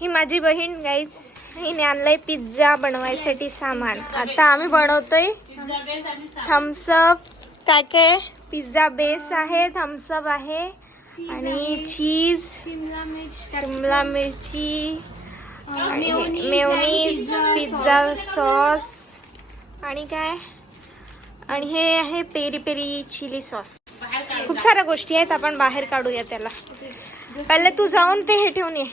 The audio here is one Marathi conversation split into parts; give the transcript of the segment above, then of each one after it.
ही माझी बहीण गाईज, हिने आणलंय पिझ्झा बनवायसाठी सामान. आता आम्ही बनवतोय थम्सअप. काय काय पिझ्झा बेस आहे, थम्सअप आहे आणि चीज, शिमला मिरची, मेयोनीज, पिझ्झा सॉस आणि काय, आणि हे आहे पेरी पेरी चिली सॉस. खूप साऱ्या गोष्टी आहेत, आपण बाहेर काढूया त्याला. पहिले तू जाऊन ते हे ठेवून ये,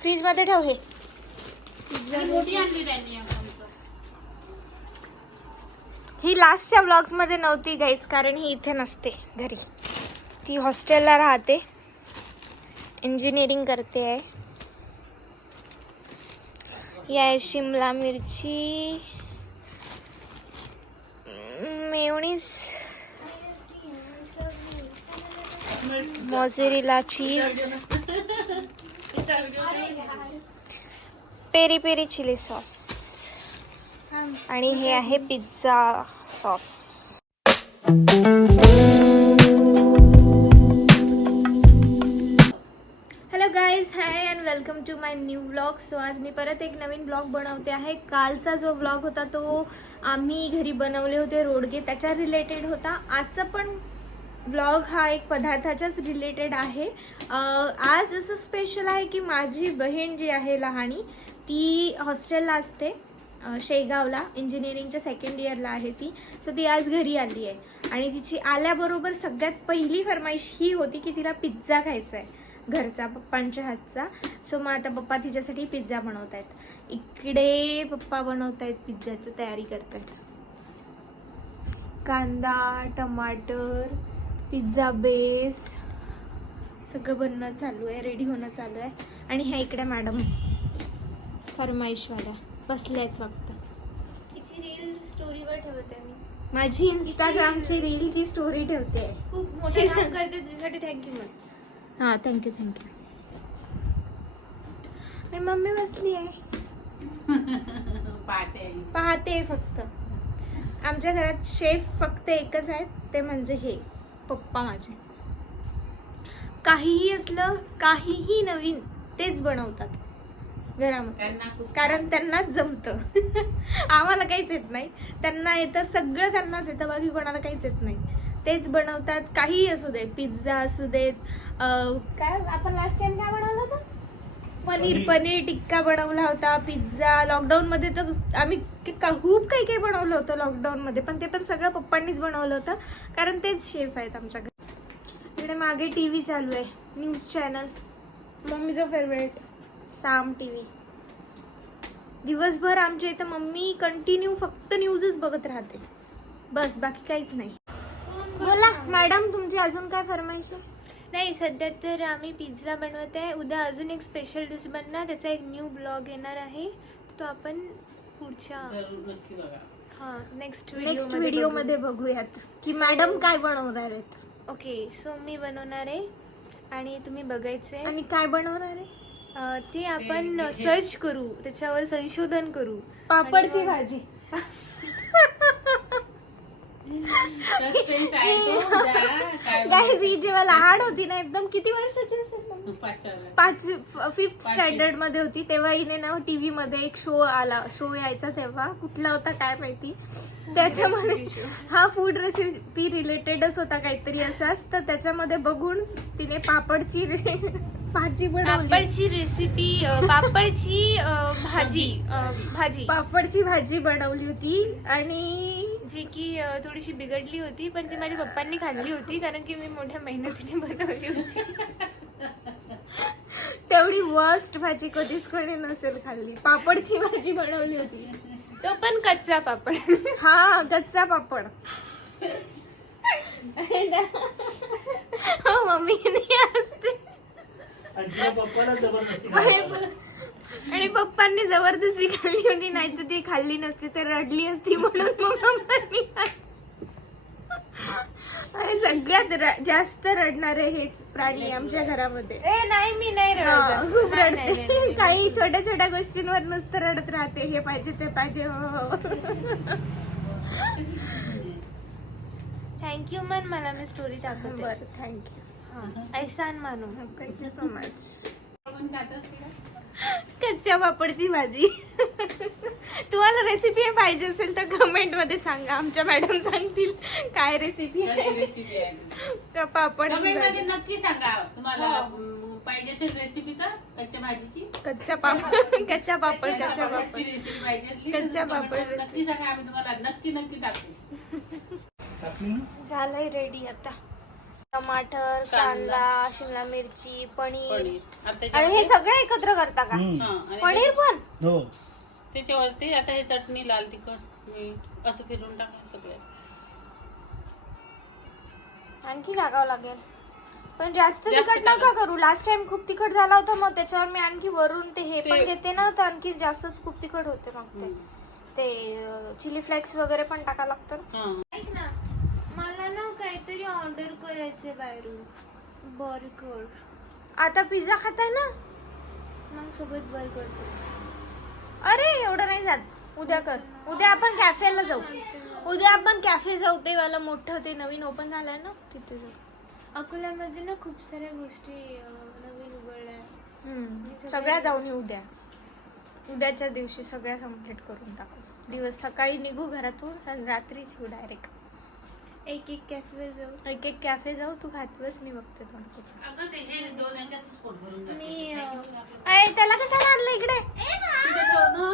फ्रीज मध्ये ठेव. हे ही लास्टच्या व्लॉग्स मध्ये नव्हती गाईज, कारण ही इथे नसते घरी, ती हॉस्टेलला राहते, इंजिनिअरिंग करते आहे. ही आहे शिमला मिरची, mayonnaise, mozzarella cheese, peri peri chilli sauce आणि हे आहे pizza sauce. Hello guys, hi and welcome to my new vlog. So आज मी परत एक नवीन ब्लॉग बनवते आहे. कालचा जो व्लॉग होता तो आम्ही घरी बनवले होते रोडगे, त्याच्या रिलेटेड होता. आजचा पण व्लॉग हा एक पदार्थाच्याच रिलेटेड आहे. आज असं स्पेशल आहे की माझी बहीण जी आहे लहानी, ती हॉस्टेलला असते शेगावला, इंजिनिअरिंगच्या सेकंड इयरला आहे ती. सो ती आज घरी आली आहे आणि तिची आल्याबरोबर सगळ्यात पहिली फरमाईश ही होती की तिला पिझ्झा खायचा आहे घरचा, पप्पांच्या हातचा. सो मग आता पप्पा तिच्यासाठी पिझ्झा बनवत आहेत. इकडे पप्पा बनवत आहेत पिझ्झाची तयारी करत आहेत. कांदा, टमाटर, पिझ्झा बेस सगळं बनणं चालू आहे, रेडी होणं चालू आहे. आणि ह्या इकडे मॅडम फरमाईशवाल्या बसल्या आहेत फक्त. तिची रील स्टोरीवर ठेवते मी, माझी इंस्टाग्रामची रील ती स्टोरी ठेवते. खूप मोठं काम करते तुझ्यासाठी. Thank you ma'am. हां, थँक्यू. आणि मम्मी बसली आहे पाहते फक्त. आमच्या घरात शेफ फक्त एकच आहेत, ते म्हणजे हे पप्पा माझे. काहीही असलं, काहीही नवीन तेच बनवतात घरामध्ये, कारण त्यांनाच जमतं. आम्हाला काहीच येत नाही, त्यांना येतं सगळं, त्यांनाच येतं, बाकी कोणाला काहीच येत नाही. तेच बनवतात, काहीही असू देत, पिझ्झा असू देत. काय आपण लास्ट टाइम काय बनवलं होतं, पनीर टिक्का बनवला होता, पिझ्झा. लॉकडाऊनमध्ये तर आम्ही खूप काही बनवलं होतं लॉकडाऊनमध्ये, पण ते पण सगळं पप्पांनीच बनवलं होतं, कारण तेच शेफ आहेत आमच्या घरी. इकडे मागे टीव्ही चालू आहे, न्यूज चॅनल, मम्मीचं फेवरेट साम टीव्ही. दिवसभर आमच्या इथं मम्मी कंटिन्यू फक्त न्यूजच बघत राहते, बस, बाकी काहीच नाही. बोला मॅडम, तुमची अजून काय फरमाईश आहे? नाही, सध्या तर आम्ही पिझ्झा बनवत आहे. उद्या अजून एक स्पेशल डिश बनणार, त्याचा एक न्यू ब्लॉग येणार आहे, तो आपण पुढच्या नेक्स्ट व्हिडिओमध्ये बघूयात की मॅडम काय बनवणार आहेत. ओके, सो मी बनवणार आहे आणि तुम्ही बघायचे. आणि काय बनवणार आहे ते आपण सर्च करू, त्याच्यावर संशोधन करू. पापडची भाजी. गाईज, ही जेव्हा लहान होती ना, एकदम किती वर्षाची असेल, 5th स्टँडर्ड मध्ये होती, तेव्हा हिने ना टीव्ही मध्ये एक शो यायचा, तेव्हा कुठला होता काय माहिती, त्याच्यामध्ये हा फूड रेसिपी रिलेटेडच होता काहीतरी असाच. तर त्याच्यामध्ये बघून तिने पापडची भाजी बनवली. पापडची भाजी बनवली होती, आणि जी की थोडीशी बिघडली होती, पण ती माझ्या पप्पांनी खाल्ली होती, कारण की मी मोठ्या मेहनतीने बनवली होती. तेवढी वर्स्ट भाजी कधीच कोणी नसेल खाल्ली. पापडची भाजी बनवली होती, तो पण कच्चा पापड. हा, कच्चा पापड. मम्मी असते आणि पप्पांनी जबरदस्ती खाल्ली होती, नाही तर ती खाल्ली नसती, तर रडली असती, म्हणून मम्मी. सगळ्यात जास्त रडणारे हेच प्राणी आमच्या घरामध्ये. नाही, मी नाही रडत, खूप रडते. काही छोट्या छोट्या गोष्टींवर नुसतं रडत राहते, हे पाहिजे ते पाहिजे. हो. थँक्यू मन, मला मी स्टोरी टाकते. बरं, थँक्यू. ऐसान मानू. Thank you so much. कच्च्या पापडची भाजी. तुम्हाला रेसिपी पाहिजे असेल तर कमेंट मध्ये सांगा, आमच्या मॅडम सांगतील काय रेसिपी आहे. रेसिपी आहे त्या पापडची कमेंट मध्ये भाजी. नक्की सांगा तुम्हाला पाहिजे असेल रेसिपी तर कच्च्या भाजीची कच्च्या पापड कच्च्या पापड कच्च्या पापडची पापड रेसिपी पाहिजे असली कच्च्या तर comment पापड मध्ये नक्की सांगा, आम्ही तुम्हाला नक्की टाकू. झालंय रेडी आता. टमाटर, कांदा, शिमला मिरची, पनीर आता आणि हे त्याच्यामध्ये- सगळं एकत्र करता का? हा, आणि पनीर पण हो त्याच्यावरती आता हे चटणी, लाल तिखट, मीठ असं फिरून टाका सगळं. आणखी टाकावं लागेल, पण जास्त जास्त तिखट नका करू. लास्ट टाइम खूप तिखट झाला होता, मग त्याच्यावर मी आणखी वरून ते पण घेते ना, तर आणखी जास्तच खूप तिखट होते. मग ते चिली फ्लेक्स वगैरे पण टाकावं लागतं. हा. ऐक ना, मला ना काहीतरी ऑर्डर करायचंय बाहेरून. बर्गर. आता पिझ्झा खाताय ना? मग सोबत बर्गर. अरे एवढं नाही जात, उद्या कर. उद्या आपण कॅफेला जाऊ. उद्या आपण कॅफे जाऊ, ते वाला मोठं ते नवीन ओपन झालंय ना, तिथे जाऊ. अकोल्यामध्ये ना खूप साऱ्या गोष्टी नवीन उघडल्या. सगळ्या जाऊन येऊ उद्या. उद्याच्या दिवशी सगळ्या कम्प्लीट करून टाकू. दिवस सकाळी निघू घरातून, रात्रीच येऊ डायरेक्ट. एक कॅफेवर जाऊ. एक कॅफे जाऊ. तू खात बस, मी बघते थोडं. अगं ते हे दोन याच्यातच पोट भरून जातं. मी अरे त्याला कशाला आणलं इकडे? तिथे ठेव ना.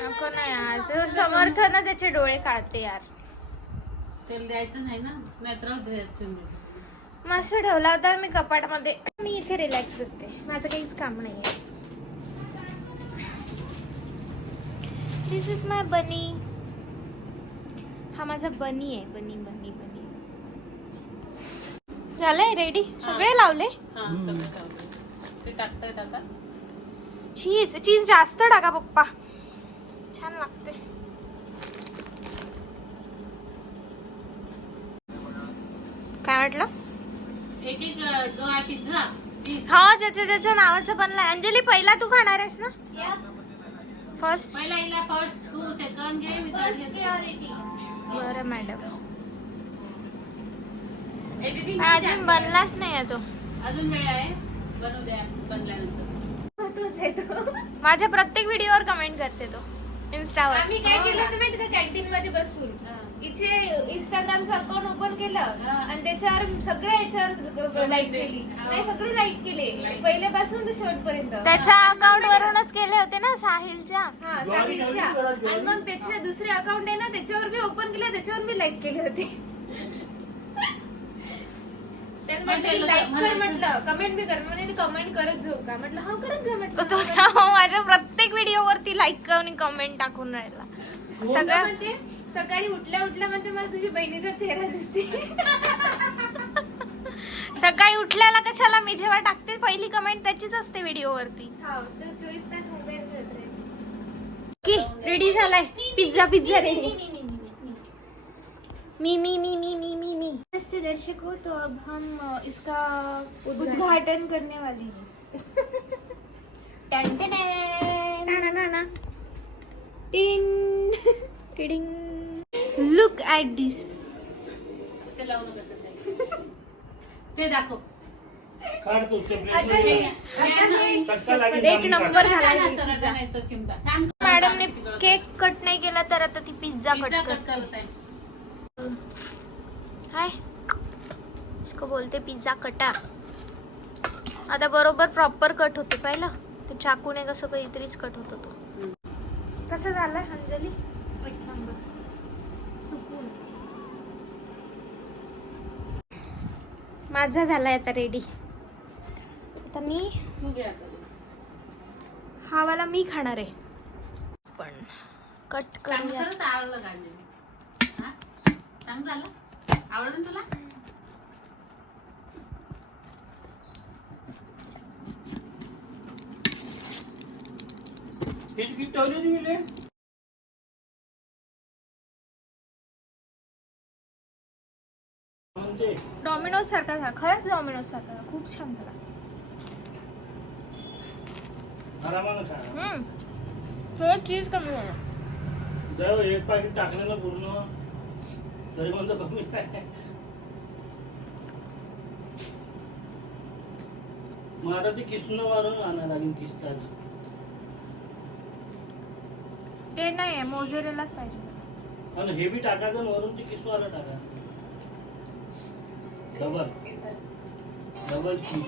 नको ना यार, तो समर्थ ना त्याचे डोळे काढते यार. तेल द्यायचं नाही ना, नाहीतर ठेवून देते. मस्त ठेवला होता मी कपाटामध्ये. मी इथे रिलॅक्स बसते, माझं काहीच काम नाहीये. दिस इज माय बनी. हा माझा बनी आहे. बनी बनी बनी. झालंय रेडी, सगळे लावले. हा, सगळं टाकलं. ते टाकतायत आता. चीज जास्त टाका पप्पा, छान लागते. काय म्हटलं? एक जो आहे पिझ्झा पीस. हा, ज्याच्या नावाचं बनलाय. अंजली पहिला तू खाणार आहेस ना? फर्स्ट. पहिला हिला फर्स्ट, तू सेकंड घे, मी third घेते. प्रायोरिटी. बरं मॅडम. Editing अजून बनलाच नाही तो. अजून वेळ आहे, बनवू द्या बनल्यानंतर. तोच आहे तो. माझ्या प्रत्येक व्हिडिओवर कमेंट करते तो इंस्टावर. आम्ही काय केलं होतं माहिती का, कॅन्टीन मध्ये बसून इथे इंस्टाग्रामचं अकाउंट ओपन केलं आणि त्याच्यावर सगळ्या याच्यावर लाईक केली. नाही, सगळे लाईक केले, पहिल्यापासून तर शेवटपर्यंत. त्याच्या अकाउंट वरूनच केले होते ना, साहिलच्या. हा, साहिलच्या. आणि मग त्याचे दुसरे अकाउंट आहे ना, त्याच्यावर मी ओपन केलं, त्याच्यावर मी लाईक केले होते. त्यांना म्हटलं लाईक कर, म्हटलं कमेंट बी कर. म्हणे कमेंट करत जाऊ का? म्हटलं हा, करत जा तर तो म्हटलं. माझ्या प्रत्येक व्हिडिओवरती लाईक आणि कमेंट टाकून राहिला. सगळं म्हणते सकाळी उठल्या म्हणते मला तुझी बहिणीचा चेहरा दिसते. सकाळी उठल्याला कशाला, मी जेव्हा टाकते पहिली कमेंट त्याचीच असते व्हिडिओवरती. हा, तर 24 तास मोबाईल खेळत राहते. की रेडी झालाय पिझ्झा रेडी. मी नमस्ते दर्शकों, तो अब हम इसका उद्घाटन करने वाले हैं. टन टन टन. Look at this. ते लावू नका सध्या. ते दाखव. काढतो ते आता प्लेट हे मध्ये. चटका लागेल एक आम्ही नंबर काढतो. झालाय नाही, पिझ्झा. सरळ नाही तो चिमटा. थांब. मॅडमने केक कट नाही केला तर आता ती पिझ्झा पिझ्झा कट कट करते. करत आहे. हाय, इसको बोलते पिझ्झा कटा. आता बरोबर प्रॉपर कट होते. पाहिलं ते चाकूने कसं काहीतरीच कट होत होतो. कसं झालं अंजली? एक नंबर. सुकून. माझा झालाय आता रेडी. आता मी तू घे आता. हा वाला मी खाणार आहे. पण कट चांगलं करूया. खरंच आवडलं का अंजली? हा? चांगलं झालं? आवडलं ना तुला? हे गिफ्ट ठेवली होती मी ले. म्हणते डॉमिनोज सारखा झाला, खरंच डॉमिनोज सारखा झाला. खूप छान झाला. आरामानं खा. थोडं चीज कमी झालं. जर एक पाकिट टाकलं ना पूर्ण तरी म्हणतो कमी काय. मग आता ते किसून मारून आणायला लागेल किसतात. ते नाही आहे, मोझरेलाच पाहिजे. आणि हे बी टाकायचं आणि वरून ते किसवाला टाका. डबल चीज.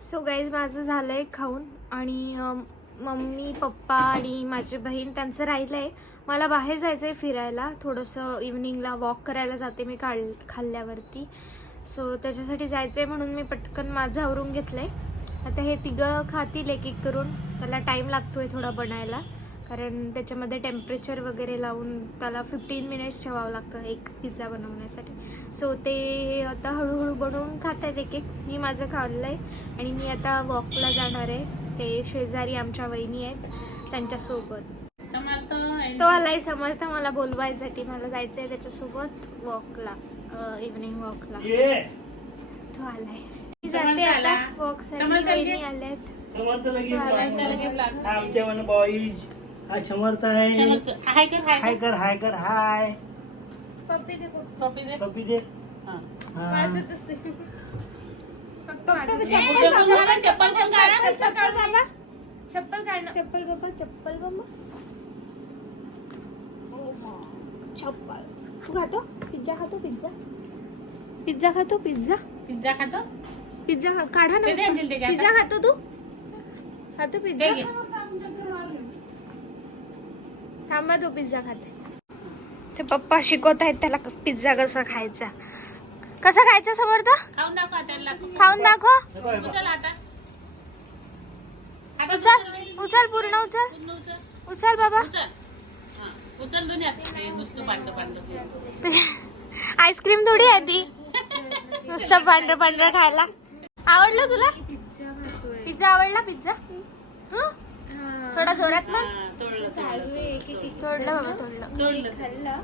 सो गाईज माझं झालंय खाऊन आणि मम्मी पप्पा आणि माझी बहीण त्यांचं राहिलं आहे. मला बाहेर जायचं आहे फिरायला, थोडंसं इव्हनिंगला वॉक करायला जाते मी खाल्ल्यावरती. सो त्याच्यासाठी जायचं आहे म्हणून मी पटकन माझं आवरून घेतलं आहे. आता हे तिघं खातील एक एक करून. त्याला टाईम लागतो आहे थोडा बनायला, कारण त्याच्यामध्ये टेम्परेचर वगैरे लावून त्याला 15 मिनिट्स ठेवावं लागतं एक पिझ्झा बनवण्यासाठी. सो ते आता हळूहळू बनवून खात आहेत एक एक. मी माझं खाल्लं आहे आणि मी आता वॉकला जाणार आहे. ते शेजारी आमच्या वहिनी आहेत त्यांच्यासोबत. तो आलाय समर्थ मला बोलवायसाठी. मला जायचं आहे त्याच्यासोबत वॉकला, इव्हनिंग वॉकला. तो आलाय. मी जाते आता वॉकसाठी. वहिनी आल्यात. समर्थ लगेच चालायचं. हा आमच्या मन बॉईज. हा समर्थ आहे. हाय कर हाय हाय कर हाय कर हाय. पप्पी दे कॉपी दे. पप्पी दे. हा. हा. चप्पल पण काढा. चप्पल काढ. चप्पल बाबा, चप्पल बाबा, चप्पल. तू खातो पिझ्झा? खातो पिझ्झा? पिझ्झा खातो पिझ्झा? पिझ्झा खातो. पिझ्झा काढा ते दे ना. अंजली, ते घ्या. पिझ्झा खातो तू? खातो पिझ्झा? घे. थांबा, तो पिझ्झा खाते. ते पप्पा शिकवत आहेत त्याला पिझ्झा कसा खायचा. कसा खायचा समर्थ? खाऊन दाखव त्याला. खाऊन दाखव. उचल आता. आता उचल उचल, पूर्ण उचल. पूर्ण उचल. उचल बाबा. उचल. हा. उचल दोन्ही हात. हे नुसतं पांढरं पांढरं. आईस्क्रीम थोडी आहे ती, नुसतं पांढरं पांढरं खायला. आवडलं तुला पिझ्झा? आवडला पिझ्झा? हं? थोडा जोरात ना. हा, तोडलं. तोडलं बाबा, तोडलं. तोडलं.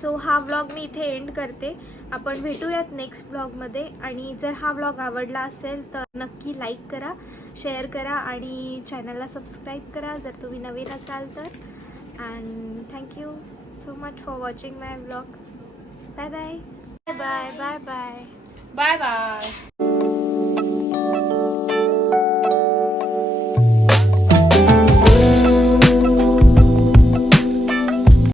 सो हा व्लॉग मी इथे एंड करते. आपण भेटूयात नेक्स्ट व्लॉगमध्ये. आणि जर हा व्लॉग आवडला असेल तर नक्की लाईक करा, शेअर करा आणि चॅनलला सबस्क्राईब करा जर तुम्ही नवीन असाल तर. And thank you so much for watching my vlog. Bye bye bye bye bye bye. Bye bye.